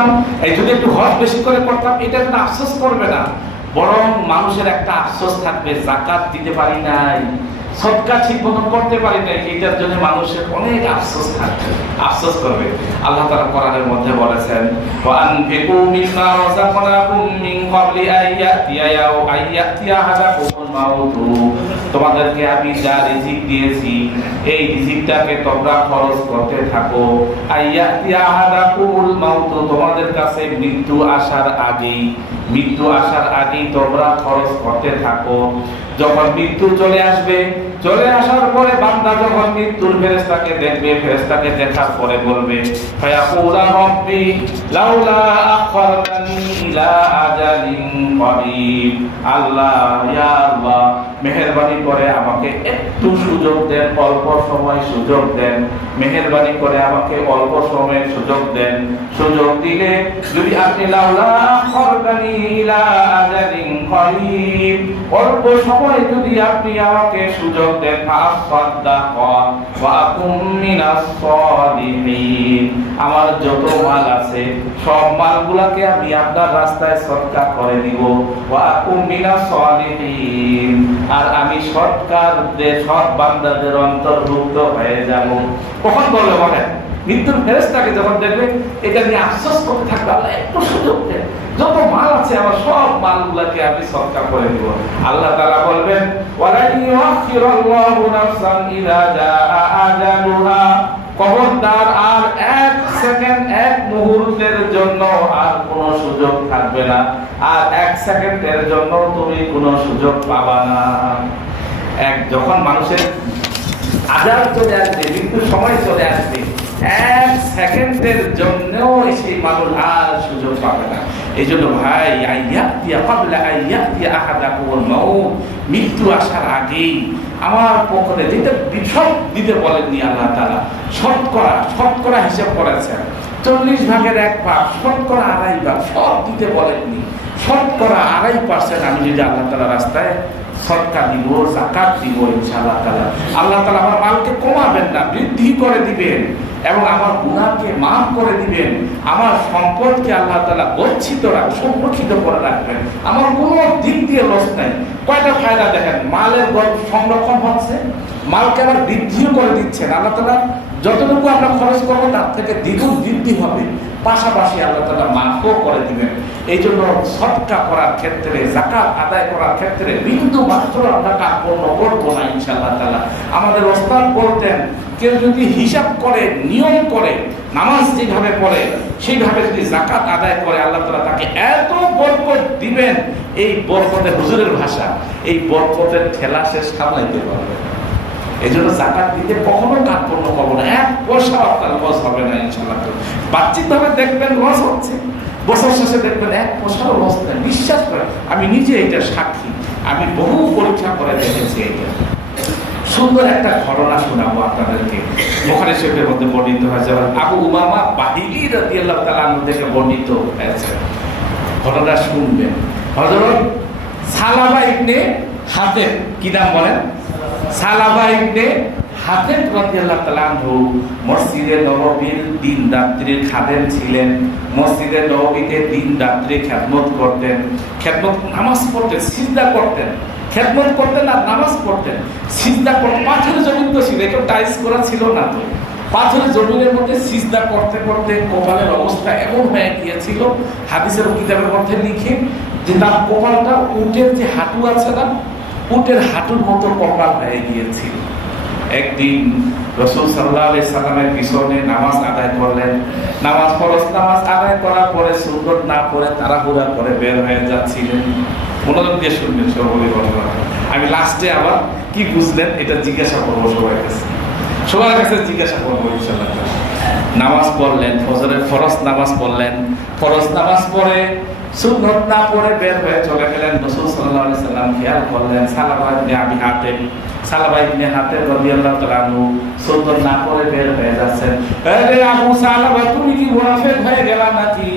করতাম, এই যদি একটু হজ বেশি করে করতাম, এটা একটা আফসোস করবে না, বরং মানুষের একটা আফসোস থাকবে যাকাত দিতে পারি নাই, সদকা ঠিক মতো করতে পারি নাই, এটার জন্য মানুষের অনেক আফসোস থাকবে, আফসোস করবে। আল্লাহ তাআলা কোরআনের মধ্যে বলেছেন, ওয়া আনফিকু মিম্মা রাযাকনাকুম মিন ক্বাবলি আইয়াতিয়া আহাদাকুমুল মাউত, তোমাদেরকে আমি যা রিজিক দিয়েছি এই রিজিকটাকে তোমরা খরচ করতে থাকো। আইয়াতিয়া আহাদাকুমুল মাউত, তোমাদের কাছে মৃত্যু আসার আগেই, মৃত্যু আসার আগেই তোমরা খরচ করতে থাকো। যখন মৃত্যু চলে আসবে, চলে আসার পরে বান্দা যখন মৃত্যুর ফেরেশতাকে দেখবে, ফেরেশতাকে দেখার পরে বলবে, ফায়াকুলা রাব্বি লাউলা আখখারতানি ইলা আজালিন করিব, আল্লাহ ইয়া আল্লাহ মেহেরবানি করে আমাকে একটু সুযোগ দেন, অল্প সময় সুযোগ দেন, মেহেরবানি করে আমাকে অল্প সময়ের সুযোগ দেন। সুযোগ দিলে যদি আপনি লাউলা আখখারতানি ইলা আজালিন করিব, অল্প সময় যদি আপনি আমাকে সুযোগ দেন, আমার যত মাল আছে সব মালগুলাকে আমি আপনার রাস্তায় সদকা করে দিব, আর আমি সৎকারদের, সৎ বান্দাদের অন্তর্ভুক্ত হয়ে যাব। কখন বলবে বলেন? মৃত্যুর ফেরেশতাকে যখন দেখবে, এটা নিয়ে আফসোস করতে থাকবে, আল্লাহ একটু সুযোগ দেন, যত মাল আছে আমার সব মালগুলোকে আমি সদকা করে দিব। আল্লাহ তাআলা বলবেন, ওয়ালা ইউআখিরুল্লাহু নাফসান ইযা জাআ আজালুহা, খবরদার আর এক সেকেন্ড, এক মুহূর্তের জন্য আর কোনো সুযোগ থাকবে না, আর এক সেকেন্ডের জন্য তুমি কোনো সুযোগ পাবা না। যখন মানুষের আজাল চলে আসবে, মৃত্যুর সময় চলে আসবে, এক সেকেন্ডের জন্যও সেই মানুষ আর সুযোগ পাবে না। এই জন্য ভাই, মৃত্যু আসার আগেই আমার পক্ষে যেটা সব দিতে বলেননি আল্লাহ তাআলা, শতকরা হিসাব করেছেন, 40 ভাগের 1 ভাগ, শতকরা 2.5 ভাগ সব দিতে বলেননি। শতকরা 2.5% আমি যদি আল্লাহ তাআলা রাস্তায় সদকা দিব, যাকাত দিব, ইনশাআল্লাহ তাআলা আল্লাহ তাআলা আমার মালকে কমাবেন না, বৃদ্ধি করে দিবেন, এবং আমার গুনাহকে মাফ করে দিবেন, আমার সম্পদকে আল্লাহ তাআলা গচ্ছিত রাখবেন, সংরক্ষিত করে রাখবেন, আমার কোনো দিক দিয়ে লস নাই। কয়টা ফায়দা দেখেন, মালের সংরক্ষণ হচ্ছে, মালকে আবার বৃদ্ধিও করে দিচ্ছেন আল্লাহ তাআলা, যতটুকু আমরা খরচ করবো তার থেকে দ্বিগুণ বৃদ্ধি হবে, পাশাপাশি আল্লাহ তাআলা মাফও করে দিবেন। এই জন্য সদকা করার ক্ষেত্রে, যাকাত আদায় করার ক্ষেত্রে বিন্দু মাত্র আমরা কার্পণ্য করবো না ইনশাআল্লাহ তাআলা। আমাদের ওস্তাদ বলতেন, কেউ যদি হিসাব করে, নিয়ম করে, নামাজ যেভাবে পড়ে সেইভাবে যদি যাকাত আদায় করে, আল্লাহ তাআলা তাকে এত বরকত দিবেন, এই বরকতের, হুজুরের ভাষা, এই বরকতের ঠেলা সে সামলাইতে পারবে। এই জন্য যাকাত দিতে কখনো কার্পণ্য করবো না, 1 পয়সা আপনার লস হবে না ইনশাআল্লাহ। বাহ্যিকভাবে দেখবেন লস হচ্ছে, বছর শেষে দেখবেন 1 পয়সাও লস নেই, বিশ্বাস করেন, আমি নিজে এটা সাক্ষী, আমি বহু পরীক্ষা করে দেখেছি। এটা সুন্দর একটা ঘটনা শোনাবো আপনাদেরকে, বুখারী শরীফের মধ্যে বর্ণিত হয়েছে, আবু উমামা বাহিলী রাদিয়াল্লাহু তাআলা আনহু থেকে বর্ণিত হয়েছে। ঘটনা শুনবেন। হযরত সালাবা ইবনে হাতেব, কি নাম বলেন? সালাবা ইবনে হাতেব রাদিয়াল্লাহু তাআলা আনহু মসজিদে নববীর দিন রাত্রির খাদেম ছিলেন। মসজিদে নববীতে দিন রাত্রি খেদমত করতেন, নামাজ পড়তেন, সিজদা করতেন, খেদমত করতেন আর নামাজ পড়তেন, সিজদা করতেন। পাথরের জমিন তো ছিল, একটু টাইলস করা ছিল না, তো পাথরের জমিনের মধ্যে সিজদা করতে করতে কপালের অবস্থা এমন হয়ে গিয়েছিল, হাদিসের কিতাবের মধ্যে লিখে যে তার কপালটা উটের যে হাঁটু আছে না, উটের হাঁটুর মতো কপাল হয়ে গিয়েছিল। একদিন রাসূল সাল্লাল্লাহু আলাইহি সাল্লামের পিছনে নামাজ আদায় করলেন। ফরজ নামাজ আদায় করার পরে সুন্নত না পড়ে তাড়াহুড়া করে বের হয়ে যাচ্ছিলেন। মনোযোগ দিয়ে শুনবেন সবাই ঘটনা। আমি লাস্টে আবার কি বুঝলেন এটা জিজ্ঞাসা করবো সবার কাছে জিজ্ঞাসা করবো ইনশাআল্লাহ। নামাজ পড়লেন, ফজরের ফরজ নামাজ পড়লেন, ফরজ নামাজ পড়ে সুন্নত না পড়ে বের হয়ে চলে গেলেন। রাসূল সাল্লাল্লাহু আলাইহি সাল্লাম খেয়াল করলেন, সালাবা ইবনে হাতেব রাদিয়াল্লাহু তাআলা আনহু সুন্নত না পড়ে বের হয়ে যাচ্ছেন। আরে আবু সালাবা, তুমি কি মুনাফিক হয়ে গেলা নাকি?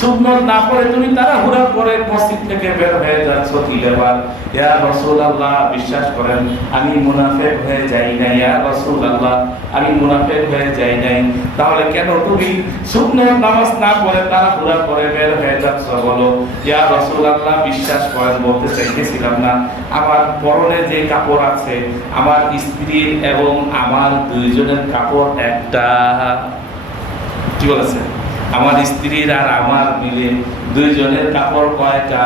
সুন্নত না পড়ে তুমি তাড়াহুড়া করে মসজিদ থেকে বের হয়ে যাচ্ছ তিনবার, ইয়া রাসূলুল্লাহ বিশ্বাস করেন আমি মুনাফিক হয়ে যাই নাই, ইয়া রাসূলুল্লাহ আমি মুনাফিক হয়ে যাই নাই। তাহলে কেন তুমি সুন্নত নামাজ না পড়ে তাড়াহুড়া করে বের হয়ে যাচ্ছ বলো? ইয়া রাসূলুল্লাহ বিশ্বাস করেন বলতে চাইতেছিলাম না, আমার পরনে যে কাপড় আছে আমার স্ত্রীর এবং আমার দুইজনের কাপড় একটা। কি বলেছে? আমার স্ত্রীর আর আমার মিলে দুইজনের কাপড় কয়টা?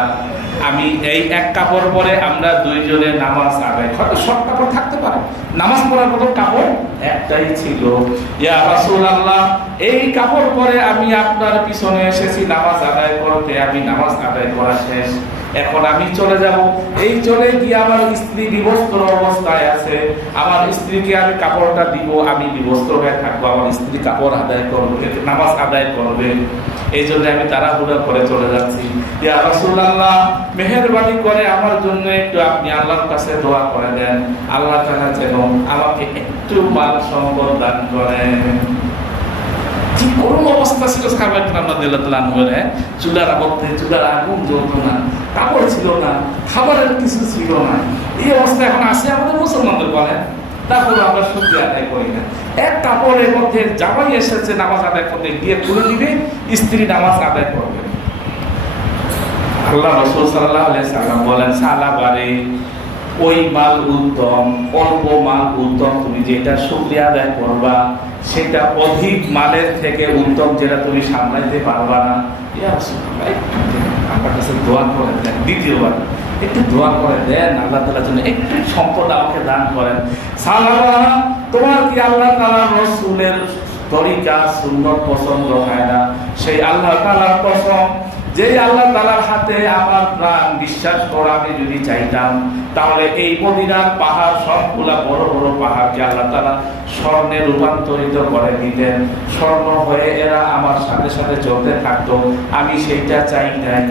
আমি এই এক কাপড় পরে আমরা দুইজনে নামাজ আদায়, হয়তো সব কাপড় থাকতে পারে, নামাজ পড়ার মতো কাপড় একটাই ছিল। ইয়া রাসূলুল্লাহ এই কাপড় পরে আমি আপনার পিছনে এসেছি নামাজ আদায় করতে, আমি নামাজ আদায় করা শেষ, এখন আমি চলে যাব। এই চলে গিয়ে আমার স্ত্রী বিবস্ত্র অবস্থায় আছে, আমার স্ত্রীকে আমি কাপড়টা দিব, আমি বিবস্ত্র হয়ে থাকবো, আমার স্ত্রী কাপড় আদায় করবে, নামাজ আদায় করবে, এই জন্য আমি তাড়াহুড়া করে চলে যাচ্ছি। ইয়া রাসূলুল্লাহ মেহেরবানি করে আমার জন্য একটু আপনি আল্লাহর কাছে দোয়া করে দেন, আল্লাহ তাআলা যেন আমাকে একটু মাল সম্পদ দান করেন। কি করুণ অবস্থা ছিল সাহাবা কিরাম রাদিয়াল্লাহু তাআলা আনহুর। চুলার মধ্যে চুলার আগুন জ্বলতো না, কাপড় ছিল না, খাবারের কিছু ছিল না, এই অবস্থা এখন আছে আমাদের মুসলমানদের। বলেন তারপরে আমরা শুকরিয়া আদায় করি না। এক কাপড়ের মধ্যে জামাই এসেছে নামাজ আদায় করতে গিয়ে তুলে দিবে, স্ত্রী নামাজ আদায় করবে। আল্লাহ রাসূল সাল্লাল্লাহু আলাইহি সাল্লাম বলেন সালাবারে ওই মাল উত্তম, অল্প মাল উত্তম, তুমি যেটা শুকরিয়া আদায় করবা সেটা অধিক মালের থেকে উত্তম, যেটা তুমি সামলাইতে পারবা না। ইয়া রাসূলুল্লাহ আমার কাছে দোয়া করে দেন, দ্বিতীয়বার একটু দোয়া করে দেন আল্লাহ তাআলার জন্য একটু সম্পদ আমাকে দান করেন। সালাবা তোমার কি আল্লাহ তাআলার রাসূলের তরিকা সুন্নাত পছন্দ হয় না? সেই আল্লাহ তাআলার কসম, যে আল্লাহ তাআলার হাতে আমার প্রাণ বিশ্বাস করা আমি যদি চাইতাম, তাহলে এই মদিনার পাহাড় সবগুলা বড় বড় পাহাড়কে আল্লাহ তাআলা স্বর্ণে রূপান্তরিত করে দিতেন, স্বর্ণ হয়ে এরা আমার সাথে সাথে চলতে থাকতো, আমি সেইটা চাই নাই।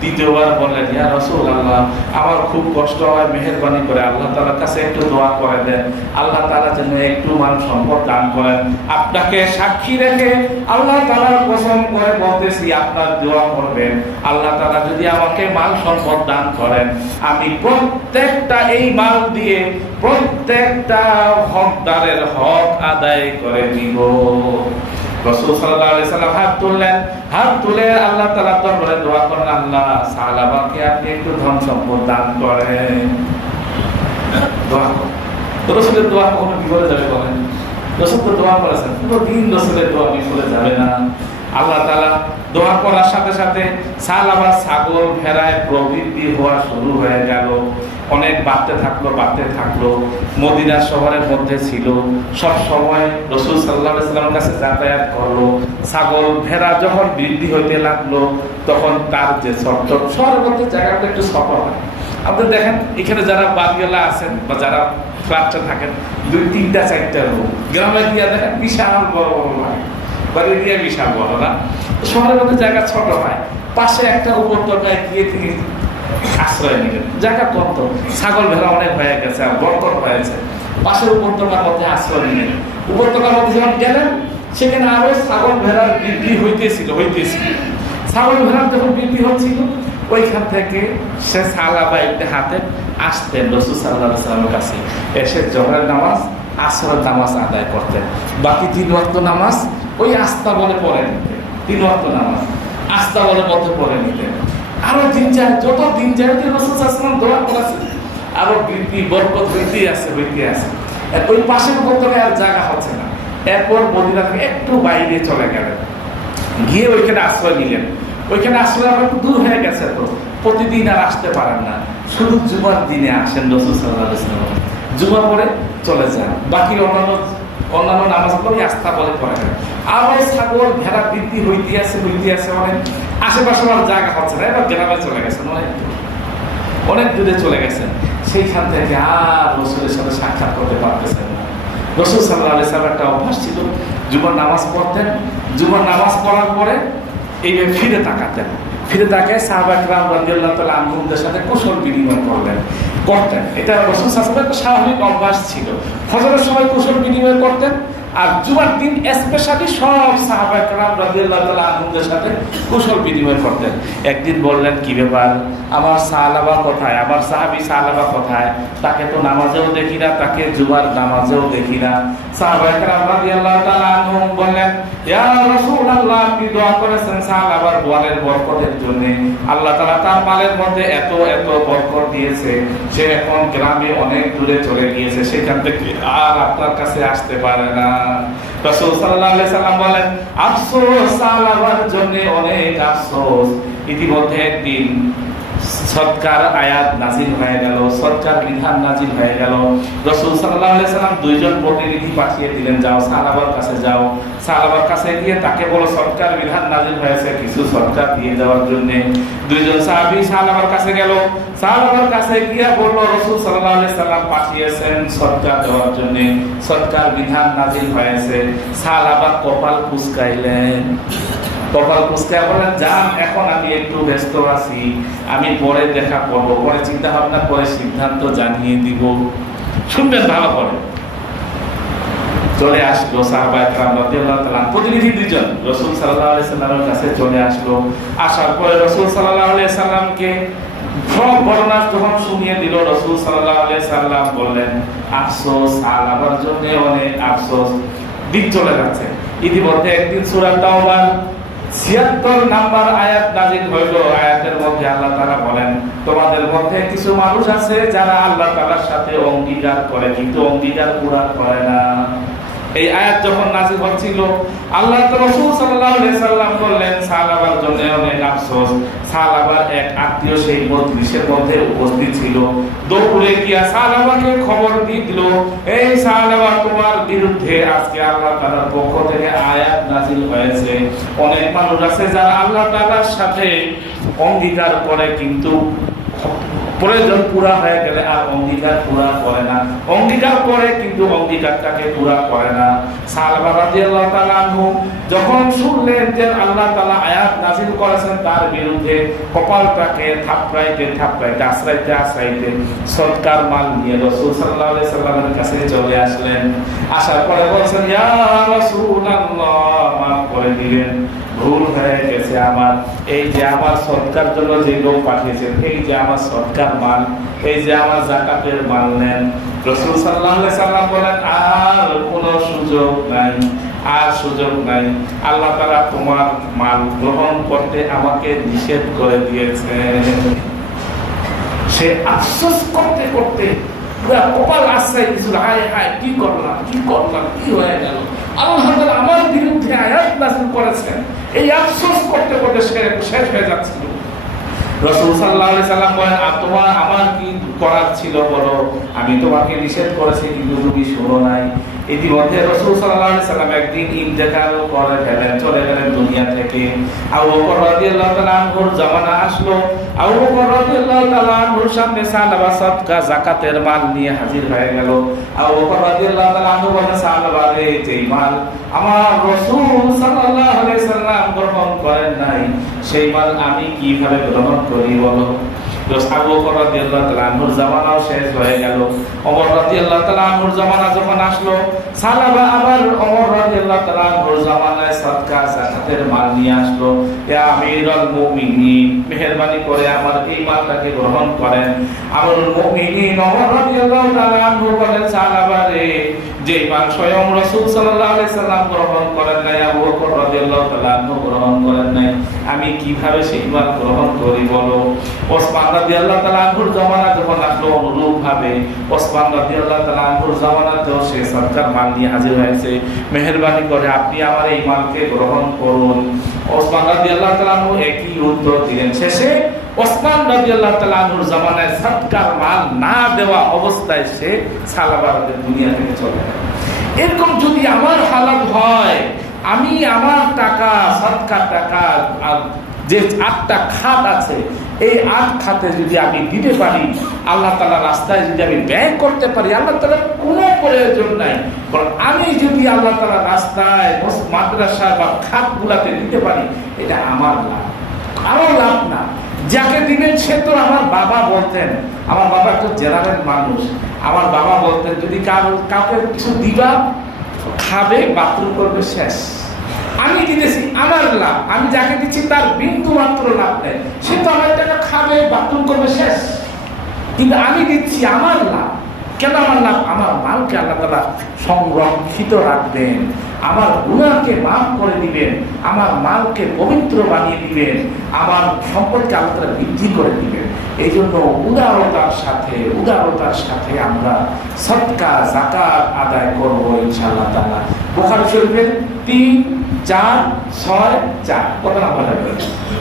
দ্বিতীয়বার বললেন ইয়া রাসূলুল্লাহ আমার খুব কষ্ট হয়, মেহেরবানি করে আল্লাহ তাআলার কাছে একটু দোয়া করে দেন, আল্লাহ তাআলা যেন একটু মাল সম্পদ দান করেন। আপনাকে সাক্ষী রেখে আল্লাহ তাআলার কসম করে বলতেছি, আপনার দোয়া করবেন, আল্লাহ তাআলা যদি আমাকে মাল সম্পদ দান করেন, আমি প্রত্যেকটা এই মাল দিয়ে প্রত্যেকটা হকদারের হক আদায় করে দিব। রাসূল সাল্লাল্লাহু আলাইহি সাল্লাম হাত তুললেন, হাত তুলে আল্লাহ তাআলার দরবারে দোয়া করেন, আল্লাহ সাহাবাকে আপনি একটু ধন সম্পদ দান করেন। দোয়া করেন। রাসূলের দোয়া কখনো বিফলে যাবে? বলেন রাসূল তো দোয়া করেছেন, পুরো দিন রাসূলের দোয়া বিফলে যাবে না। আল্লাহ তাআলা দোয়া করার সাথে সাথে সাহাবা ছাগল ভেড়ায় প্রবৃদ্ধি হওয়া শুরু হয়ে গেল, অনেক বাড়তে থাকলো। মদিনা শহরের মধ্যে ছিল, সব সময় রাসূল সাল্লাল্লাহু আলাইহি সাল্লামের কাছে যাতায়াত করলো। ছাগল ভেড়া যখন বৃদ্ধি হইতে লাগলো, তখন তার যে শহরের মধ্যে জায়গাটা একটু ছোট হয়। আপনি দেখেন এখানে যারা বাড়িওয়ালা আছেন বা যারা ফ্ল্যাটে থাকেন, 2, 3, 4টা রুম, গ্রামে গিয়ে দেখেন বিশাল বড় বড় লাগে, বাড়ি দিয়ে বিশাল বড় না। শহরের মধ্যে জায়গা ছোট হয়, পাশে একটা উপত্যকায় গিয়ে তিনি আশ্রয় নিলেন, জায়গা কত, ছাগল ভেড়া অনেক হয়ে গেছে, বরকত হয়েছে, পাশের উপত্যকার মধ্যে আশ্রয় নিলেন। উপত্যকার মধ্যে যখন গেলেন, সেখানে আরো ছাগল ভেড়ার বৃদ্ধি হইতেছিল। ছাগল ভেড়ার যখন বৃদ্ধি হচ্ছিল, ওইখান থেকে সে সাহাবা একটু হাতে আসতেন রাসূল সাল্লাল্লাহু আলাইহি ওয়াসাল্লামের কাছে, এসে জোহরের নামাজ আসরের নামাজ আদায় করতেন, বাকি 3 ওয়াক্ত নামাজ ওই আস্থা বলে পড়ে নিতেন। 3 ওয়াক্ত নামাজ আস্থা বলে মধ্যে পড়ে নিতেন। আরো দিন যায়, যত দিন যায় রাসূল সাল্লাল্লাহু আলাইহি ওয়াসাল্লাম দোয়া করেছেন, আরো বৃদ্ধি বরকত হইতে আছে। ওই পাশের উপত্যকায় আর জায়গা হচ্ছে না। এরপর মদিনা থেকে একটু বাইরে চলে গেলেন, গিয়ে ওইখানে আশ্রয় নিলেন। ওইখানে আশ্রয় একটু দূর হয়ে গেছে, তো প্রতিদিন আর আসতে পারেন না, শুধু জুমার দিনে আসেন রাসূল সাল্লাল্লাহু আলাইহি ওয়াসাল্লাম, জুমা পরে চলে যান, বাকি অন্যান্য নামাজগুলো আস্থা বলে পড়ে। আবার ছাগল ভেড়া বৃদ্ধি হইতে আছে অনেক, আশেপাশে আর জায়গা হচ্ছে না, এবার গ্রামে চলে গেছেন, অনেক দূরে চলে গেছেন। সেইখান থেকে আর রাসূলের সাথে সাক্ষাৎ করতে পারতেছেন না। রাসূল সাল্লাল্লাহু আলাইহি ওয়াসাল্লাম একটা অভ্যাস ছিল, জুমার নামাজ পড়তেন, জুমার নামাজ পড়ার পরে এইভাবে ফিরে তাকাতেন, ফিরে তাকায় সাহাবা কিরাম রাদিয়াল্লাহু তাআলা আনহুদের সাথে কুশল বিনিময় করতেন। এটা রাসূল সাল্লাল্লাহু আলাইহি ওয়াসাল্লামের একটা স্বাভাবিক অভ্যাস ছিল। ফজরের সময় কুশল বিনিময় করতেন, আর জুমার দিন স্পেশালি সব সাহাবায়ে কেরাম রাদিয়াল্লাহু তাআলা আনহুদের সাথে কুশল বিনিময় করতেন। একদিন বললেন, কি ব্যাপার, আমার সাহাবা কোথায়, আমার সাহাবী সাহাবা কোথায়, তাকে তো নামাজেও দেখি না, তাকে জুমার নামাজেও দেখি না। সাহাবায়ে কেরাম রাদিয়াল্লাহু তাআলা আনহুম বললেন, ইয়া রাসূলুল্লাহ, আপনি দোয়া করেছেন সাহাবার দোয়ারের বরকতের জন্য, আল্লাহ তাআলা তার মালের মধ্যে এত এত বরকত দিয়েছে, সে এখন গ্রামে অনেক দূরে চলে গিয়েছে, সেখান থেকে আর আপনার কাছে আসতে পারে না। রাসূল সাল্লাল্লাহু আলাইহি সাল্লাম বলেন, আফসোস, সাহাবার জন্য অনেক আফসোস। ইতিমধ্যে একদিন সদকার আয়াত নাজিল হয়ে গেল, সদকার বিধান নাজিল হয়ে গেল। রাসূল সাল্লাল্লাহু আলাইহি সাল্লাম দুইজন প্রতিনিধি পাঠিয়ে দিলেন, যাও সাহাবার কাছে যাও, সাহাবার কাছে গিয়ে তাকে বলো সদকার বিধান নাজিল হয়েছে, কিছু সদকা দিয়ে দেওয়ার জন্য। দুইজন সাহাবী সাহাবার কাছে গেল, সাহাবার কাছে গিয়ে বলল, রাসূল সাল্লাল্লাহু আলাইহি সাল্লাম পাঠিয়েছেন সদকা দেওয়ার জন্য, সদকার বিধান নাজিল হয়েছে। সাহাবা কপাল কুঁচকাইলেন, কপাল কুঁচকায় বলেন, যান, এখন আমি একটু ব্যস্ত আছি, আমি পরে দেখা করবো, পরে চিন্তা ভাবনা করে সিদ্ধান্ত জানিয়ে দিব। শুনবেন ভালো করে। চলে আসলো সাহাবায়ে কেরাম রাদিয়াল্লাহু তাআলা, প্রতিনিধি দুইজন রাসূল সাল্লাল্লাহু আলাইহি সাল্লামের কাছে চলে আসলো। আসার পরে রাসূল সাল্লাল্লাহু আলাইহি সাল্লামকে সব বর্ণনা যখন শুনিয়ে দিল, রাসূল সাল্লাল্লাহু আলাইহি সাল্লাম বললেন, আফসোস, সাহাবার জন্য অনেক আফসোস, দিন চলে যাচ্ছে। ইতিমধ্যে একদিন সূরা তাওবার ৭৬ নাম্বার আয়াত নাযিল হইল। আয়াতের মধ্যে আল্লাহ তাআলা বলেন, তোমাদের মধ্যে কিছু মানুষ আছে যারা আল্লাহ তাআলার সাথে অঙ্গীকার করে কিন্তু অঙ্গীকার পুরা করে না। এই আয়াত যখন নাযিল হচ্ছিল, আল্লাহ রাসূল সাল্লাল্লাহু আলাইহি সাল্লাম বললেন, সাহাবার জন্য অনেক আফসোস। সাহাবার এক আত্মীয় সেই মজলিসের মধ্যে উপস্থিত ছিল, দৌড়ে গিয়া সাহাবাকে খবর দিয়ে দিল, এই সাহাবা, তোমার বিরুদ্ধে আজকে আল্লাহ তাআলার পক্ষ থেকে আয়াত নাযিল হয়েছে। অনেক মানুষ আছে যারা আল্লাহ তাআলার সাথে অঙ্গীকার করে কিন্তু প্রয়োজন পুরা হয়ে গেলে আর অঙ্গীকার পুরা করে না, অঙ্গীকার করে কিন্তু অঙ্গীকারটাকে পুরা করে না। সাহাবা রাদিয়াল্লাহু তাআলা আনহু যখন শুনলেন যে আল্লাহ তাআলা আয়াত নাযিল করেছেন তার বিরুদ্ধে, কপালটাকে থাপড়াইতে থাপড়াইতে আশ্রাইতে সদকার মাল নিয়ে রাসূল সাল্লাল্লাহু আলাইহি সাল্লামের কাছে চলে আসলেন। আসার পরে বলছেন, ইয়া রাসূলুল্লাহ, মাফ করে দিবেন, ভুল হয়ে গেছে আমার, এই যে আমার সদকার জন্য যে লোক পাঠিয়েছেন, এই যে আমার সদকার মাল, এই যে আমার যাকাতের মাল নেন। রাসূল সাল্লাল্লাহু আলাইহি সাল্লাম বলেন, আর কোনো সুযোগ নাই, আর সুযোগ নাই, আল্লাহ তাআলা তোমার মাল গ্রহণ করতে আমাকে নিষেধ করে দিয়েছে। সে আফসোস করতে করতে পুরা কপাল আশ্রয় দিয়েছিল, হায় হায়, কি করলাম, কি হয়ে গেল, আল্লাহ তাআলা আমার বিরুদ্ধে আয়াত নাযিল করেছেন। এই আফসোস করতে করতে সে শেষ হয়ে যাচ্ছিল। রাসূল সাল্লাল্লাহু আলাইহি সাল্লাম বলেন, তোমার আমার কি করার ছিল বলো, আমি তোমাকে নিষেধ করেছি কিন্তু তুমি শোনো নাই। ইতিমধ্যে রাসূল সাল্লাল্লাহু আলাইহি সাল্লাম একদিন ইন্তেকাল করে ফেলেন, চলে গেলেন দুনিয়া থেকে। আবু বকর রাদিয়াল্লাহু তাআলা আনহুর জামানা আসলো। আবু বকর রাদিয়াল্লাহু তাআলা আনহুর সামনে সাহাবা সদকা যাকাতের মাল নিয়ে হাজির হয়ে গেল। আবু বকর রাদিয়াল্লাহু তাআলা আনহু বলেন, সাহাবা রে, যেই মাল আমার রাসূল সাল্লাল্লাহু আলাইহি সাল্লাম গ্রহণ করেন নাই, সেই মাল আমি কিভাবে গ্রহণ করি বলো। আবু বকর রাদিয়াল্লাহু তাআলা আনহুর জামানাও শেষ হয়ে গেল। ওমর রাদিয়াল্লাহু তাআলা আনহুর জামানা যখন আসলো, সাহাবা আবার ওমর রাদিয়াল্লাহু তাআলা আনহুর জামানায় সদকা যাকাতের মাল নিয়ে আসলো। ইয়া আমিরুল মুমিনিন, মেহেরবানি করে আমার এই মালটাকে গ্রহণ করেন। আমিরুল মুমিনিন ওমর রাদিয়াল্লাহু তাআলা আনহু বলেন, সাহাবা রে, যে মাল স্বয়ং রাসূল সাল্লাল্লাহু আলাইহি সাল্লাম গ্রহণ করেন নাই, আবু বকর রাদিয়াল্লাহু তাআলা আনহু গ্রহণ করেন নাই, আমি কিভাবে সেই মাল গ্রহণ করি বলো। ওসমান রাদিয়াল্লাহু তাআলা আনহুর জামানা যখন আসলো, অনুরূপ ভাবে ওসমান রাদিয়াল্লাহু তাআলা আনহুর জামানাতেও সে সদকার মাল নিয়ে হাজির হয়েছে। মেহেরবানি করে আপনি আমার এই মালকে গ্রহণ করুন। ওসমান রাদিয়াল্লাহু তাআলা আনহু একই উত্তর দিলেন। শেষে ওসমান রাদিয়াল্লাহু তাআলা আনহুর জামানায় সদকার মাল না দেওয়া অবস্থায় সে সাহাবাদের দুনিয়া থেকে চলে গেল। এরকম যদি আমার হালাত হয়, আমি আমার টাকা, সদকার টাকা, আর যে 8টা খাত আছে, এই 8 খাতে যদি আমি দিতে পারি, আল্লাহ তাআলার রাস্তায় যদি আমি ব্যয় করতে পারি, আল্লাহ তাআলার কোনো প্রয়োজন নাই, বরং আমি যদি আল্লাহ তাআলার রাস্তায় মাদ্রাসা বা খাতগুলাতে দিতে পারি, এটা আমার লাভ, আরো লাভ না। যাকে দিবেন সে তো আমার বাবা বলতেন, আমার বাবা একটা জেনারেল মানুষ, আমার বাবা বলতেন, যদি কাউকে কিছু দিবা খাবে, বাথরুম করবে, শেষ। আমি দিতেছি, আমার লাভ, আমি যাকে দিচ্ছি তার বিন্দু মাত্র লাভ নেই, সে তো আমার টাকা খাবে, বাথরুম করবে, শেষ। কিন্তু আমি দিচ্ছি, আমার লাভ। কেন আমার লাভ? আমার মালকে আল্লাহ তাআলা সংরক্ষিত রাখবেন, আমার গুনাহকে মাফ করে দিবেন, আমার মালকে পবিত্র বানিয়ে দিবেন, আমার সম্পদকে আল্লাহ তাআলা বৃদ্ধি করে দিবেন। এই জন্য উদারতার সাথে আমরা সদকা যাকাত আদায় করবো ইনশাআল্লাহ তাআলা। বুখারী শরীফের 3464 কত নাম্বার?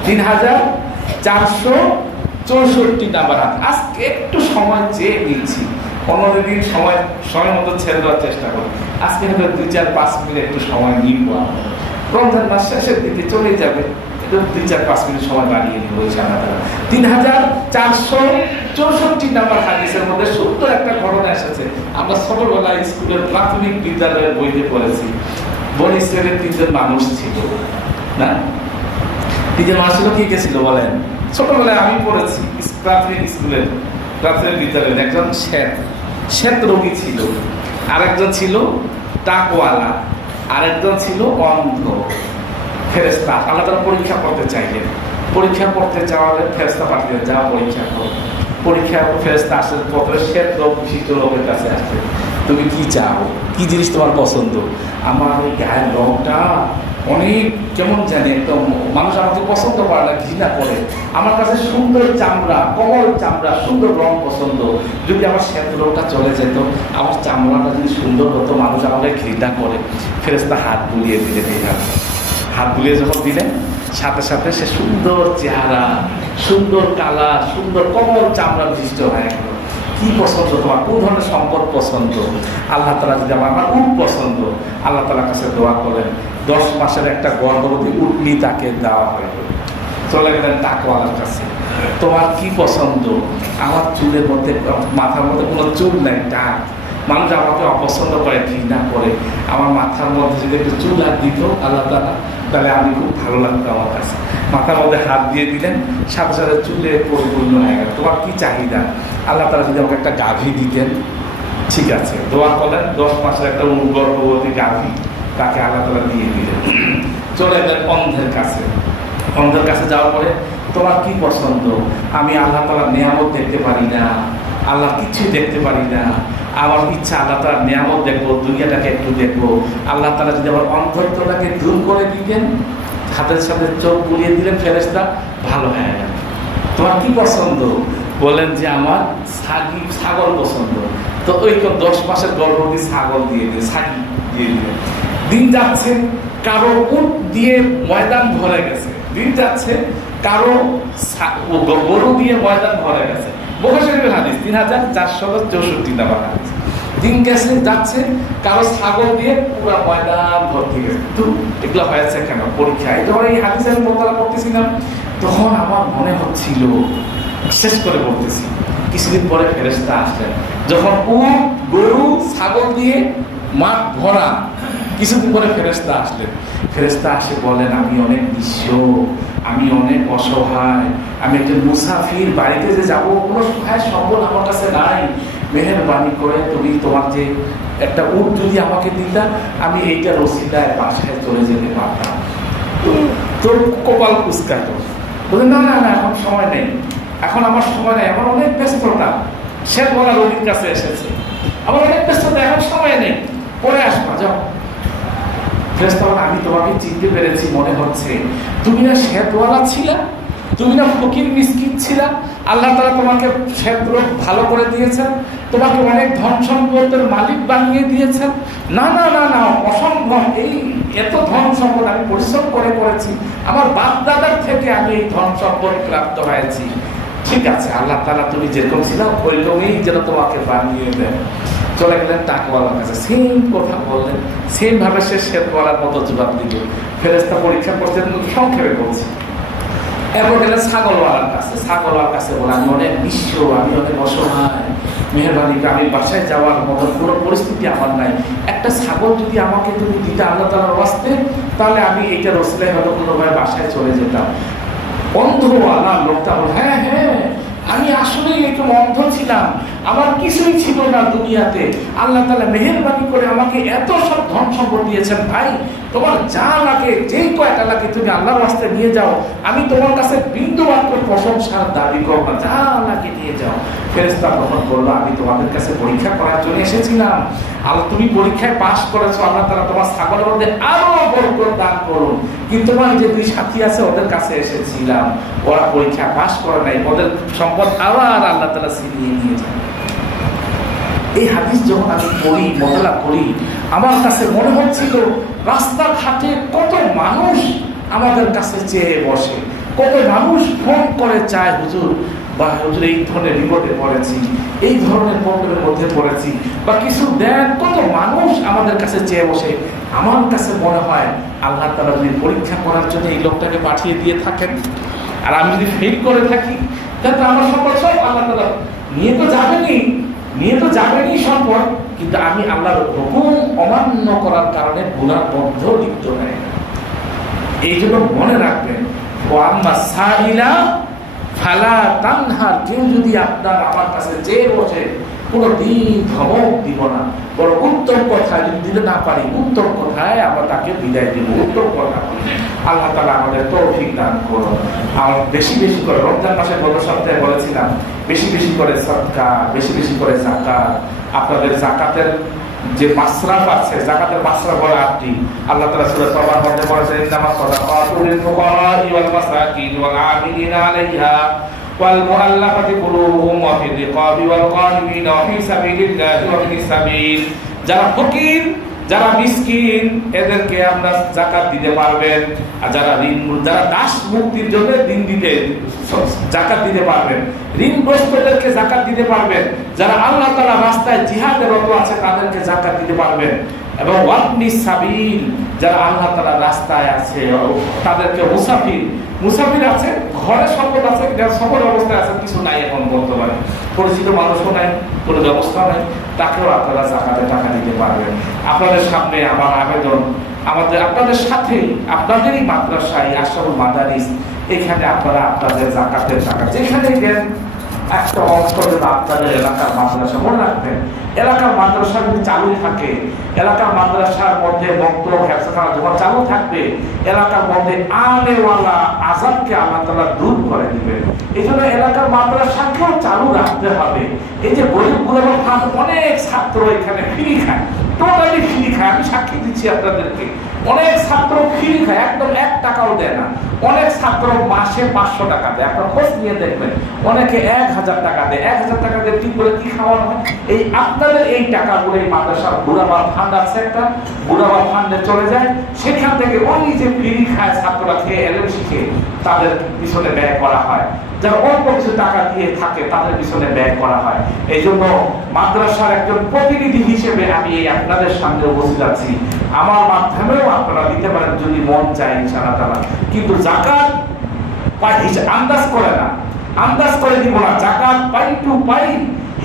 3464 নাম্বার। আজকে একটু সময় চেয়ে নিচ্ছি, 15 দিন সময় মতো ছেড়ে দেওয়ার চেষ্টা করি। আজকে হয়তো 2-4-5 মিনিট একটু সময় নিব। রমজান মাস শেষের দিকে চলে যাবে, 2-4-5 মিনিট সময় বাড়িয়ে নিব ইনশাআল্লাহ। 3464 নাম্বার হাদিসের মধ্যে সুন্দর একটা ঘটনা এসেছে। আমরা ছোটবেলায় স্কুলের প্রাথমিক বিদ্যালয়ের বইতে পড়েছি। বনি ইসরায়েলের 3 মানুষ ছিল না? 3 মানুষ ছিল, কি কে ছিল বলেন? ছোটবেলায় আমি পড়েছি প্রাথমিক স্কুলের প্রাথমিক বিদ্যালয়ের। একজন শ্বেত রোগী ছিল, আরেকজন ছিল টাকওয়ালা, আরেকজন ছিল অন্ধ। ফেরেশতা আল্লাহ তাআলা পরীক্ষা করতে চাইলেন। পরীক্ষা করতে চাওয়ালে ফেরেশতা পাঠিয়ে যাও পরীক্ষা করো। পরীক্ষা ফেরেশতা আসে, প্রথমে শ্বেত রোগ বিশিষ্ট লোকের কাছে আসে, তুমি কি চাও, কি জিনিস তোমার পছন্দ? আমার এই গায়ের রংটা অনেক কেমন জানি একদম, মানুষ আমাকে পছন্দ করে না, ঘৃণা করে। আমার কাছে সুন্দর চামড়া, কোমল চামড়া, সুন্দর রং পছন্দ। যদি আমার শ্বেত রোগটা চলে যেত, আমার চামড়াটা যদি সুন্দর হতো, মানুষ আমাকে ঘৃণা করে। ফেরেশতা হাত বুলিয়ে দিলেন, এই হাত বুলিয়ে যখন দিলেন, সাথে সাথে সে সুন্দর চেহারা, সুন্দর কালার, সুন্দর কোমল চামড়া বিশিষ্ট হয়ে গেল। কি পছন্দ তোমার? কোন ধরনের সম্পদ পছন্দ? আল্লাহ তাআলা যদি আমার উট পছন্দ, আল্লাহ তাআলার কাছে দোয়া করেন, 10 মাসের একটা গর্ভবতী উটনি তাকে দেওয়া হয়ে গেল। চলে গেলেন টাকওয়ালার কাছে, তোমার কি পছন্দ? আমার চুলের মধ্যে, মাথার মধ্যে কোনো চুল নাই, টাক, মানুষ আমাকে অপছন্দ করে, ঘৃণা করে। আমার মাথার মধ্যে যদি একটু চুল হাত দিত আল্লাহ তাআলা, তাহলে আমি খুব ভালো লাগতো আমার কাছে। মাথার মধ্যে হাত দিয়ে দিলেন, সাথে সাথে চুলে পরিপূর্ণ হয়ে গেল। তোমার কি চাহিদা? আল্লাহ তাআলা যদি আমাকে একটা গাভী দিতেন, ঠিক আছে। দোয়া করলেন, 10 মাসের একটা গর্ভবতী গাভী তাকে আল্লাহ তাআলা দিয়ে দিলেন। চলে গেলেন অন্ধের কাছে। অন্ধের কাছে যাওয়ার পরে, তোমার কি পছন্দ? আমি আল্লাহ তাআলার নিয়ামত দেখতে পারি না, আল্লাহ কিছুই দেখতে পারি না, আমার ইচ্ছা আল্লাহ তাআলার নিয়ামত দেখবো, দুনিয়াটাকে একটু দেখবো। আল্লাহ তাআলা যদি আমার অন্ধত্বটাকে দূর করে দিতেন, হাতের সাথে চোখ বুলিয়ে দিলেন, ফেরেশতা ভালো হয়ে গেল। তোমার কি পছন্দ? বলেন যে আমার ছাগল পছন্দ। তো ওই 10 মাসের গর্ভবতী ছাগল দিয়ে দিল, ছাগি দিয়ে দিল। দিন যাচ্ছে, কারো উট দিয়ে ময়দান ভরে গেছে। দিন যাচ্ছে, কারো গরু দিয়ে ময়দান ভরে গেছে। বুখারী শরীফের হাদিস 3464 নাম্বার হাদিস। দিন গেছে, যাচ্ছে, কারো ছাগল দিয়ে পুরো ময়দান ভর্তি গেছে। তো এগুলো হয়েছে কেন? পরীক্ষায় যখন এই হাদিস আমি মোতালা করতেছিলাম, তখন আমার মনে হচ্ছিল, বিশেষ করে বলতেছি, কিছুদিন পরে ফেরেশতা আসলেন। যখন উট, গরু, ছাগল দিয়ে মাঠ ভরা, কিছুদিন পরে ফেরেশতা আসলেন। ফেরেশতা আসে বলেন, আমি অনেক নিঃস্ব, আমি অনেক অসহায়, আমি একজন মুসাফির, বাড়িতে যে যাবো কোনো সহায় সম্বল আমার কাছে নাই। মেহেরবানি করে তুমি তোমার যে একটা উট যদি আমাকে দিতা, আমি এইটা রসিলায় বাসায় চলে যেতে পারতাম। তোর কপাল কুচকায় বলে, না না না, এখন সময় নেই, এখন আমার সময় নেই, আমার অনেক ব্যস্ততা। সে বলা রোগীর কাছে এসেছে, আমার অনেক ব্যস্ততা, এখন সময় নেই, পরে আসবা, যাও। ফেরেশতা বলে, আমি তোমাকে চিনতে পেরেছি, মনে হচ্ছে তুমি না শ্বেতওয়ালা ছিলা, তুমি না ফকির মিসকিন ছিলা, আল্লাহ তাআলা তোমাকে শ্বেত রোগ ভালো করে দিয়েছেন, তোমাকে অনেক ধন সম্পদের মালিক বানিয়ে দিয়েছেন। না না না না, অসম্ভব, এই এত ধন সম্পদ আমি পরিশ্রম করে করেছি, আমার বাপ দাদার থেকে আমি এই ধন সম্পদ প্রাপ্ত হয়েছি। ঠিক আছে, আল্লাহ তাআলা তুমি যেরকম ছিল ওইরকমই যেন তোমাকে বানিয়ে দেন। চলে গেলেন টাকওয়ালার কাছে, সেম কথা বললেন, সেম ভাবে সে শ্বেতওয়ালার মতো জবাব দিল। ফেরেশতা পরীক্ষা করছেন, সংক্ষেপে বলছি। এরপর গেলেন ছাগলওয়ালার কাছে। ছাগলওয়ালার কাছে বলে, আমি অনেক নিঃস্ব, আমি অনেক অসহায়, মেহেরবানি করে, আমি বাসায় যাওয়ার মতো কোনো পরিস্থিতি আমার নাই, একটা ছাগল যদি আমাকে তুমি দিতে আল্লাহ তাআলার ওয়াস্তে, তাহলে আমি এইটা রসিলায় হয়তো কোনোভাবে বাসায় চলে যেতাম। অন্ধওয়ালা লোকটা বলে, হ্যাঁ হ্যাঁ, আমি আসলেই একটু অন্ধ ছিলাম, আমার কিছুই ছিল না দুনিয়াতে। আল্লাহ তাআলা মেহেরবানি করে আমাকে এত সব ধন সম্পদ দিয়েছেন। ভাই, তোমার যা লাগে, যেই কয়টা লাগে তুমি আল্লাহর রাস্তায় নিয়ে যাও, আমি তোমার কাছে বিন্দু মাত্র প্রশংসার দাবি করব না, যা লাগে নিয়ে যাও। ফেরেশতা তখন বললো, আমি তোমাদের কাছে পরীক্ষা করার জন্য এসেছিলাম। আল্লাহ, তুমি পরীক্ষায় পাশ করেছো, আল্লাহ তাআলা তোমার ছাগলের মধ্যে আরো বরকত দান করুন। কিন্তু তোমার যে দুই সাথী আছে ওদের কাছে এসেছিলাম, ওরা পরীক্ষা পাশ করে নাই, ওদের সম্পদ আবার আল্লাহ তাআলা ছিনিয়ে নিয়ে যায়। এই হাদিস যখন আমি পড়ি, মোতালা করি, আমার কাছে মনে হচ্ছিল রাস্তাঘাটে কত মানুষ আমাদের কাছে চেয়ে বসে, কত মানুষ ফোন করে চায়, হুজুর বা হুজুর এই ধরনের বিপদে পড়েছি, এই ধরনের প্রবলেমের মধ্যে পড়েছি, বা কিছু দেন, কত মানুষ আমাদের কাছে চেয়ে বসে। আমার কাছে মনে হয় আল্লাহ তাআলা যদি পরীক্ষা করার জন্য এই লোকটাকে পাঠিয়ে দিয়ে থাকেন, আর আমি যদি ফেল করে থাকি, তাহলে আমার সম্পদ সব আল্লাহ তাআলা নিয়ে তো যাবেনই সম্পদ, কিন্তু আমি আল্লাহর হুকুম অমান্য করার কারণে গুনার মধ্যে লিপ্ত হয়। এই জন্য মনে রাখবেন, ও আম্মা সাইলা ফালা তানহার, কেউ যদি আপনার আমার কাছে চেয়ে বসে, কোনোদিন ধমক দিব না, বড় উত্তম কথা যদি দিতে না পারি, উত্তম কথায় আমরা তাকে বিদায় দিব, উত্তম কথা। আল্লাহ তাআলা আমাদের তৌফিক দান করুন। আর বেশি বেশি করে, রমজান মাসে গত সপ্তাহে বলেছিলাম, বেশি বেশি করে সাদকা, বেশি বেশি করে যাকাত। আপনাদের যাকাতের যে মাসরাফ আছে, যাকাতের মাসরাফ বলে আপনি, আল্লাহ তাআলা সূরা তাওবার মধ্যে বলেছেন, ইন্নামাস সাদাকাতু লিল ফুকারা'i ওয়াল মাসাকিন ওয়াল 'আমিলিনা 'আলাইহা ওয়াল মুআল্লাফাতি কুলুবুহুম ওয়া ফির রিকাবি ওয়াল গানিমিনা ওয়া ফি সাবিলিল্লাহি ওয়া ফিস সাবিল। যারা ফকির, যারা মিসকিন, এদেরকে আমরা যাকাত দিতে পারবেন। আর যারা যারা দাস মুক্তির জন্য দিন দিতে যাকাত দিতে পারবেন, ঋণগ্রস্তদেরকে যাকাত দিতে পারবেন। যারা আল্লাহ তাআলা রাস্তায় জিহাদে রত আছে তাদেরকে যাকাত দিতে পারবেন। এবং ওয়াবনিস সাবিল, যারা আল্লাহ তাআলা রাস্তায় আছে তাদেরকে মুসাফির আছে, ঘরে সম্পদ আছে, সফর অবস্থায় আছে, কিছু নাই এখন বর্তমানে, পরিচিত মানুষও নাই, কোনো ব্যবস্থা নাই, তাকেও আপনারা যাকাতের টাকা দিতে পারবেন। আপনাদের সামনে আমার আবেদন, আপনাদের সাথে আপনাদেরই মাদ্রাসায় আশরাফুল মাদারিস, এখানে আপনারা আপনাদের যাকাতের টাকা যেখানে দেন, একটা অংশ দেন আপনাদের এলাকার মাদ্রাসা। মনে রাখবেন, এলাকার মাদ্রাসা যদি চালু থাকে, এলাকার মাদ্রাসার মধ্যে বক্তব্য হেফজখানা যখন চালু থাকবে, এলাকার মধ্যে আলেওয়ালা আযাবকে আল্লাহ তাআলা দূর করে দিবেন। এই জন্য এলাকার মাদ্রাসাকেও চালু রাখতে হবে। এই যে গরিব গুলো অনেক ছাত্র এখানে ফ্রি খায়, টোটালি ফ্রি খায়, আমি সাক্ষী দিচ্ছি আপনাদেরকে। অনেক ছাত্র ফ্রি খায়, একদম 1 টাকাও দেয় না। অনেক ছাত্র মাসে 500 টাকা দেয়, আপনার খোঁজ নিয়ে দেখবেন। অনেকে 1000 টাকা দেয়। 1000 টাকা দিয়ে কি করে কি খাওয়ানো হয়? এই আপনাদের এই টাকাগুলো এই মাদ্রাসার বুড়াবার ফান্ড আছে, একটা বুড়াবার ফান্ডে চলে যায়। সেখান থেকে ওই যে ফ্রি খায় ছাত্ররা, খেয়ে এলেন শিখে, তাদের পিছনে ব্যয় করা হয়। যারা অল্প কিছু টাকা দিয়ে থাকে তাদের পিছনে ব্যয় করা হয়। এই জন্য মাদ্রাসার একজন প্রতিনিধি হিসেবে আমি এই আপনাদের সামনে উপস্থিত আছি। আমার মাধ্যমেও আপনারা দিতে পারেন যদি মন চায় ইনশাআল্লাহ তাআলা। কিন্তু যাকাত পাই আন্দাজ করে না, আন্দাজ করে দিব না। যাকাত পাই টু পাই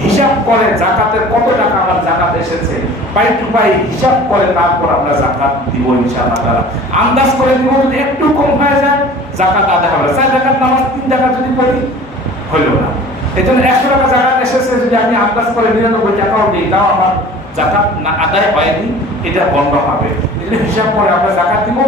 হিসাব করে, যাকাতের কত টাকা আমার যাকাত এসেছে পাই টু পাই হিসাব করে, তারপর আমরা যাকাত দিব ইনশাআল্লাহ তাআলা। আন্দাজ করে দিব, যদি একটু কম হয়ে যায় যাকাত আদায় হবে। 4 রাকাত নামাজ 3 রাকাত যদি পড়ি হইল না। এজন্য 100 টাকা যাকাত এসেছে, যদি আমি আন্দাজ করে 99 টাকাও দিই, তাও আমার যাকাত না আদায় হয়নি, এটা বন্ধ হবে। এজন্য হিসাব করে আমরা যাকাত দিব।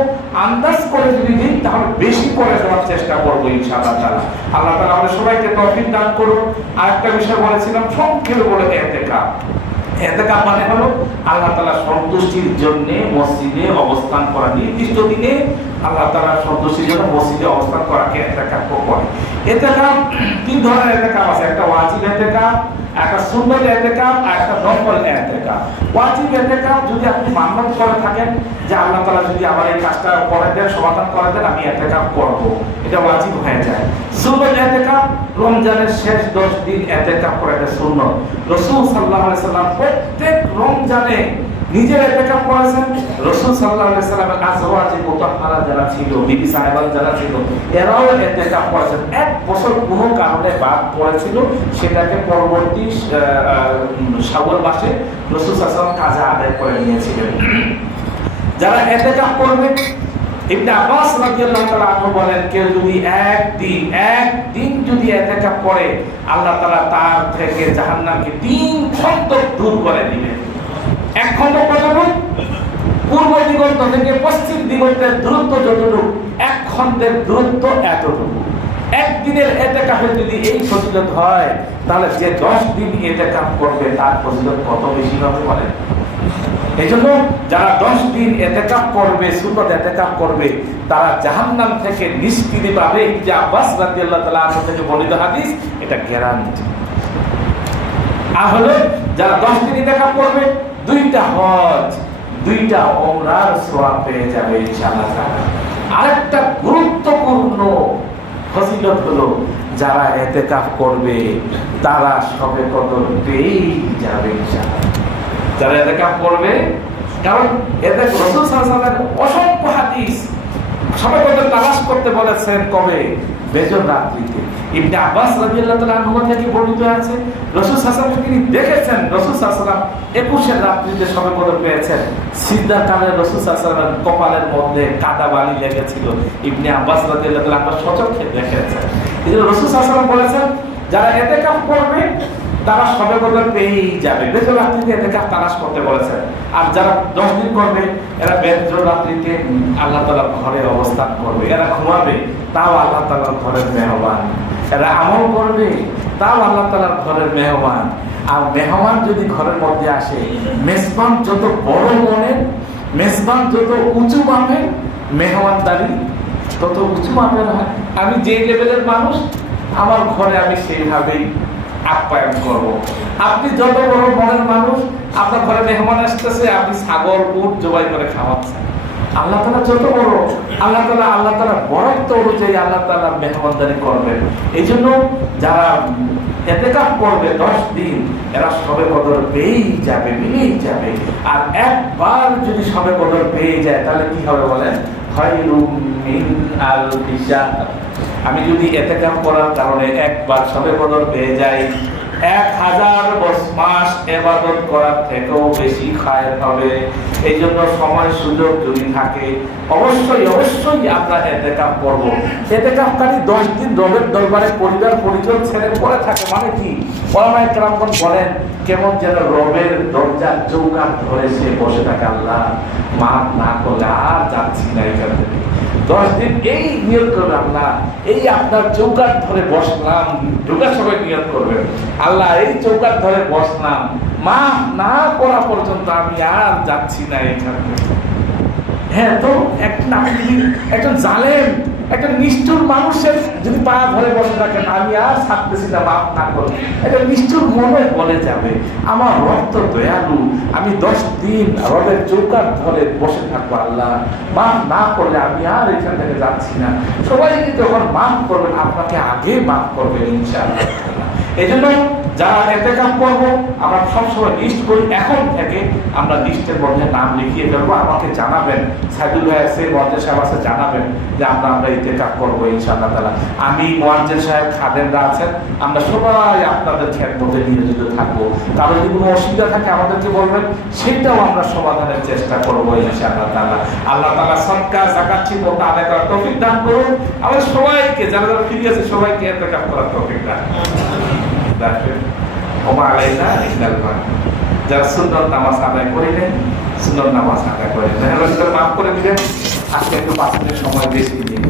আন্দাজ করে যদি দিই তাহলে বেশি করে দেওয়ার চেষ্টা করব ইনশাআল্লাহ তাআলা। আল্লাহ তাআলা আমাদের সবাইকে তৌফিক দান করুন। আরেকটা বিষয় বলেছিলাম, সংক্ষেপে বলে ইতিকাফ। ইতিকাফ মানে হলো আল্লাহ তাআলা সন্তুষ্টির জন্য মসজিদে অবস্থান করা, নির্দিষ্ট দিনে আল্লাহ তাআলা সন্তুষ্টির জন্য মসজিদে অবস্থান করাকে ইতিকাফ করে। ইতিকাফ 3 ধরনের ইতিকাফ আছে, একটা ওয়াজিব ইতিকাফ, একটা সুন্নত ইতিকাফ, আর একটা নফল ইতিকাফ। ওয়াজিব ইতিকাফ যদি আপনি মান্যত করে থাকেন যে আল্লাহ তাআলা যদি আমার এই কাজটা করে দেন, সমাধান করে দেন, আমি ইতিকাফ করব, এটা ওয়াজিব হয়ে যায়। সুন্নত ইতিকাফ রমজানের শেষ 10 দিন ইতিকাফ করা, এটা সুন্নত। রাসূল সাল্লাল্লাহু আলাইহি সাল্লাম প্রত্যেক রমজানে নিজের ইতিকাফ করেছেন। রাসূল সাল্লাল্লাহু আলাইহি সাল্লামের আজওয়াজে মুতাহহারা যারা ছিল, বিবি সাহেবান যারা ছিল, এরাও ইতিকাফ করেছেন। 1 বছর কোনো কারণে বাদ পড়েছিল, সেটাকে পরবর্তী শাওয়াল মাসে রাসূল সাল্লাল্লাহু আলাইহি সাল্লাম কাজা আদায় করে নিয়েছিলেন। যারা ইতিকাফ করবে ইবনে আব্বাস রাদিয়াল্লাহু তাআলা আনহু বলেন, কেউ যদি একদিন যদি ইতিকাফ করে, আল্লাহ তাআলা তার থেকে জাহান্নামকে 3 খন্ড দূর করে দিবেন। এক খন্ড কতটুকু? পূর্ব দিগন্ত থেকে পশ্চিম দিগন্তের দূরত্ব যতটুকু, এক খন্ডের দূরত্ব এতটুকু। একদিনের ইতিকাফে যদি এই ফজিলত হয়, তাহলে যে 10 দিন ইতিকাফ করবে তার ফজিলত কত বেশি হবে বলেন। এজন্য যারা 10 দিন ইতিকাফ করবে, সুন্নত ইতিকাফ করবে, তারা জাহান্নাম থেকে নিষ্কৃতি পাবে। যে আব্বাস রাদিয়াল্লাহু তাআলা আনহু থেকে বর্ণিত হাদিস, এটা গ্যারান্টি। আর হলো যারা 10 দিন ইতিকাফ করবে, 2টা হজ, 2টা ওমরার সওয়াব পেয়ে যাবে ইনশাআল্লাহ। আরেকটা গুরুত্বপূর্ণ ফজিলত হলো, যারা ইতিকাফ করবে তারা শবে কদর পেয়ে যাবে ইনশাআল্লাহ। যারা ইতিকাফ করবে, কারণ এতে রাসূল সাল্লাল্লাহু আলাইহি ওয়াসাল্লাম অসংখ্য হাদিস শবে কদর তালাশ করতে বলেছেন। কবে? বেজর রাত্রিতে। ইবনে আব্বাস রাদিয়াল্লাহু তাআলা আনহু থেকে বর্ণিত আছে, রাসূল সাল্লাল্লাহু আলাইহি ওয়াসাল্লাম তিনি দেখেছেন, রাসূল সাল্লাল্লাহু আলাইহি ওয়াসাল্লাম 21 রাত্রিতে শবে কদর পেয়েছেন। সিজদার কালে রাসূল সাল্লাল্লাহু আলাইহি ওয়াসাল্লাম কপালের মধ্যে কাদা বালি লেগেছিল। ইবনে আব্বাস রাদিয়াল্লাহু তাআলা আনহু সচক্ষে দেখেছেন। এজন্য রাসূল সাল্লাল্লাহু আলাইহি ওয়াসাল্লাম বলেছেন, যারা ইতিকাফ করবে তারা শবে কদর পেয়েই যাবে। বেজর রাত্রিতে ইতিকাফ তালাশ করতে বলেছেন। আর যারা 10 দিন করবে, এরা বেজর রাত্রিতে আল্লাহ তাআলার ঘরে অবস্থান করবে। এরা ঘুমাবে, তাও আল্লাহ তাআলার ঘরের মেহমান। এরা আমল করবে, তাও আল্লাহ তাআলার ঘরের মেহমান। আর মেহমান যদি ঘরের মধ্যে আসে, মেজবান যত বড় মনের, মেজবান যত উঁচু মাপের, মেহমানদারি তত উঁচু মাপের হয়। আমি যে লেভেলের মানুষ, আমার ঘরে আমি সেইভাবেই আপ্যায়ন করবো। আপনি যত বড় মনের মানুষ, আপনার ঘরে মেহমান আসতেছে, আপনি ছাগল উট জবাই করে খাওয়াচ্ছেন। আল্লাহ তাআলা যত বড়, আল্লাহ তাআলা বরত্ব অনুযায়ী আল্লাহ তাআলা মেহমানদারি করবেন। এই জন্য যারা ইতিকাফ করবে 10 দিন, এরা শবে কদর পেয়েই যাবে, মিলেই যাবে। আর একবার যদি শবে কদর পেয়ে যায়, তাহলে কি হবে বলেন? খায়রুম মিন আলফি শাহর। আমি যদি ইতিকাফ করার কারণে একবার শবে কদর পেয়ে যাই, 1000 মাস ইবাদত করার থেকেও বেশি খায়ের হবে। এই জন্য সময় সুযোগ যদি থাকে, অবশ্যই আমরা ইতিকাফ করব। ইতিকাফকারী 10 দিন রবের দরবারে পরিবার পরিজন ছেড়ে পড়ে থাকে। মানে কি? ওলামায়ে কেরামগণ বলেন, কেমন যেন রবের দরজার চৌকাঠ ধরে সে বসে থাকে, আল্লাহ মাফ না করলে আর যাচ্ছি না এখান থেকে। 10 দিন এই নিয়ত করবেন, আল্লাহ এই আপনার চৌকাঠ ধরে বসলাম। ঢোকার সময় নিয়ত করবেন, আল্লাহ এই চৌকাঠ ধরে বসলাম, মাফ না করা পর্যন্ত আমি আর যাচ্ছি না এখান থেকে। হ্যাঁ, তো একজন জালেম, একটা নিষ্ঠুর মানুষের যদি পা ধরে বসে থাকেন, আমি আর ছাড়তেছি না মাফ না করে, একটা নিষ্ঠুর মনে বলে যাবে, আমার রব তো দয়ালু, আমি 10 দিন রবের চৌকাঠ ধরে বসে থাকবো, আল্লাহ মাফ না করলে আমি আর এখান থেকে যাচ্ছি না। সবাই যখন মাফ করবেন, আপনাকে আগে মাফ করবেন ইনশাআল্লাহ। এই জন্য যারা ইতিকাফ করবো, আমরা সবসময় লিস্ট করি। এখন থেকে আমরা লিস্টের মধ্যে নাম লিখিয়ে ফেলবো। আমাকে জানাবেন, সাইদুল ভাই আছে, মুয়াজ্জিন সাহেব আছে, জানাবেন যে আমরা ইতিকাফ করবো ইনশাআল্লাহ তাআলা। আমি, মুয়াজ্জিন সাহেব, খাদেমরা আছেন, আমরা সবাই আপনাদের খেদমতে নিয়োজিত থাকবো। কারো যদি কোনো অসুবিধা থাকে আমাদেরকে বলবেন, সেটাও আমরা সমাধানের চেষ্টা করবো ইনশাআল্লাহ তাআলা। আল্লাহ তাআলা সদকা যাকাত ঠিকমতো আদায় করার তৌফিক দান করুন। আমাদের সবাইকে, যারা যারা ফিরে আছে, সবাইকে ইতিকাফ করার তৌফিক দান দেখবেন। ওমা আলাইনা ইল্লাল বালাগ। যারা সুন্নত নামাজ আদায় করিলেন, সুন্নত নামাজ আদায় করেন, মাফ করে দিবেন। আজকে একটু 5 মিনিট সময় বেশি দিয়ে